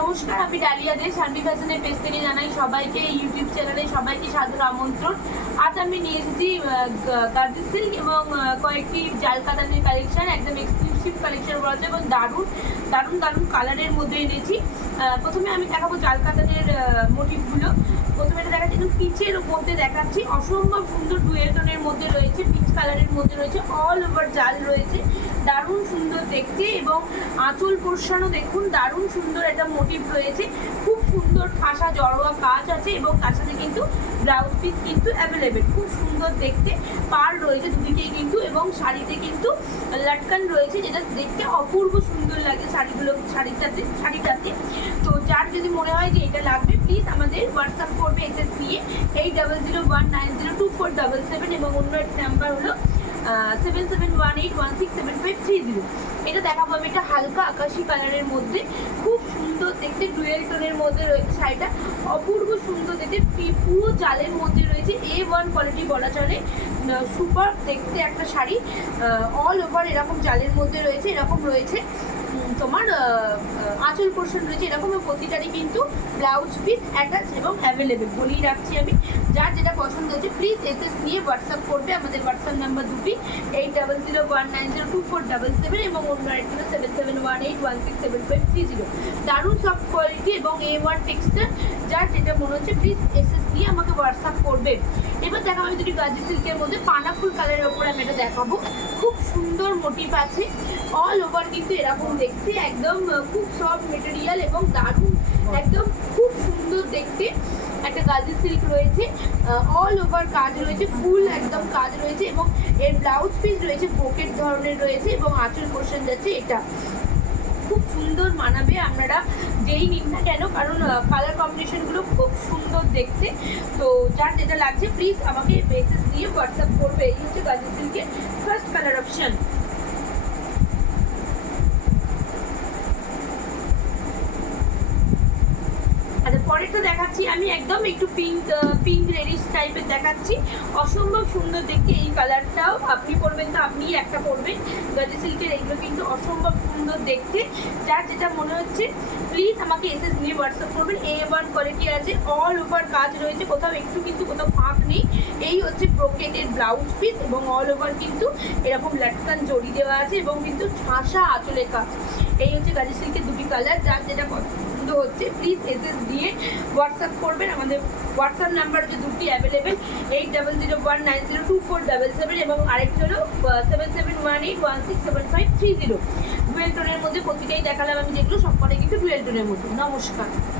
নমস্কার, আমি ডালিয়া দে শান্তি ফ্যাশনের পেজ থেকে জানাই সবাইকে, ইউটিউব চ্যানেলে সবাইকে সাদর আমন্ত্রণ। আজ আমি নিয়ে এসেছি গার্জি সিল্ক এবং কয়েকটি জাল কাতানের কালেকশন, একদম এক্সক্লুসিভ কালেকশন রয়েছে এবং দারুণ দারুণ দারুণ কালারের মধ্যে এনেছি। প্রথমে আমি দেখাবো জাল কাতানের মোটিভগুলো। প্রথমে এটা দেখাচ্ছি একদম পিচের মধ্যে দেখাচ্ছি, অসম্ভব সুন্দর ডুয়েল টোনের মধ্যে রয়েছে, পিচ কালারের মধ্যে রয়েছে, অল ওভার জাল রয়েছে, দারুণ সুন্দর দেখতে। এবং আঁচল পোর্শনও দেখুন দারুণ সুন্দর একটা মোটিভ রয়েছে, খুব সুন্দর ঠাসা জড়োয়া কাজ আছে এবং তার সাথে কিন্তু ব্লাউজ পিস কিন্তু অ্যাভেলেবেল, খুব সুন্দর দেখতে। পার রয়েছে দুদিকেই কিন্তু, এবং শাড়িতে কিন্তু লাটকান রয়েছে, যেটা দেখতে অপূর্ব সুন্দর লাগে শাড়িটাতে। তো যার যদি মনে হয় যে এটা লাগবে, প্লিজ আমাদের হোয়াটসঅ্যাপ করবে এসএস দিয়ে 8001902477 এবং অন্য একটা নাম্বার হলো 7718167530। এটা দেখাবো আমি, এটা হালকা আকাশি কালারের মধ্যে, খুব সুন্দর দেখতে, ডুয়েল টোনের মধ্যে রয়েছে শাড়িটা, অপূর্ব সুন্দর দেখতে, পুরো জালের মধ্যে রয়েছে, A1 কোয়ালিটি বলা চলে, সুপার দেখতে একটা শাড়ি, অল ওভার এরকম জালের মধ্যে রয়েছে, এরকম রয়েছে তোমার আঁচল পোর্শন রয়েছে এরকম, প্রতিটারই কিন্তু ব্লাউজ পিস অ্যাটাচ এবং অ্যাভেলেবেল বলেই রাখছি আমি। যার যেটা পছন্দ হচ্ছে প্লিজ এসএস নিয়ে হোয়াটসঅ্যাপ করবে। আমাদের হোয়াটসঅ্যাপ নাম্বার দুটি 8001902477 এবং অন্য আরেকটি 7718167530। দারুণ সফট কোয়ালিটি এবং A1 টেক্সচার, যার যেটা মনে হচ্ছে প্লিজ এসএস নিয়ে আমাকে হোয়াটসঅ্যাপ করবে। এবার দেখাবো আমি দুটি গাজি সিল্কের মধ্যে পানা ফুল কালারের ওপরে আমি এটা দেখাবো, খুব সুন্দর মোটিভ আছে, অল ওভার কিন্তু এরকম দেখতে, একদম খুব সফট মেটেরিয়াল এবং দারুণ একদম খুব সুন্দর দেখতে একটা গাজি সিল্ক রয়েছে, অল ওভার কাজ রয়েছে, ফুল একদম কাজ রয়েছে এবং এর ব্লাউজ পিস রয়েছে ব্রোকেট ধরনের রয়েছে এবং আঁচল পোর্শন যাচ্ছে এটা, খুব সুন্দর মানাবে আপনারা যেই নিন না কেন, কারণ কালার কম্বিনেশনগুলো খুব সুন্দর দেখতে। তো যার যেটা লাগছে প্লিজ আমাকে মেসেজ দিয়ে হোয়াটসঅ্যাপ করবে। এই হচ্ছে গাজি সিল্কের ফার্স্ট কালার অপশন। পরেরটা দেখাচ্ছি আমি, একদম একটু পিঙ্ক রেডিশ টাইপের দেখাচ্ছি, অসম্ভব সুন্দর দেখতে। এই কালারটাও আপনি পরবেন তো আপনি একটা পরবেন, গাজি সিল্কের এইগুলো কিন্তু অসম্ভব সুন্দর দেখতে। যার যেটা মনে হচ্ছে প্লিজ আমাকে এসএস নিয়ে হোয়াটসঅ্যাপ করবেন। A1 কোয়ালিটি আছে, অল ওভার কাজ রয়েছে, কোথাও একটু কিন্তু কোথাও ফাঁক নেই। এই হচ্ছে ব্রোকেটের ব্লাউজ পিস এবং অল ওভার কিন্তু এরকম লাটকান জড়ি দেওয়া আছে এবং কিন্তু ঠাসা আঁচলের কাজ। এই হচ্ছে গাজি সিল্কের দুটি কালার, যার যেটা পছন্দ হচ্ছে প্লিজ এসএস দিয়ে হোয়াটসঅ্যাপ করবেন। আমাদের হোয়াটসঅ্যাপ নাম্বার হচ্ছে দুটি অ্যাভেলেবেল 8001902477 এবং আরেকটি হলো 7718167530। ডুয়েল টোনের মধ্যে প্রতিটাই দেখালাম আমি, যেগুলো সবকটাই কিন্তু ডুয়েল টোনের মধ্যে। নমস্কার।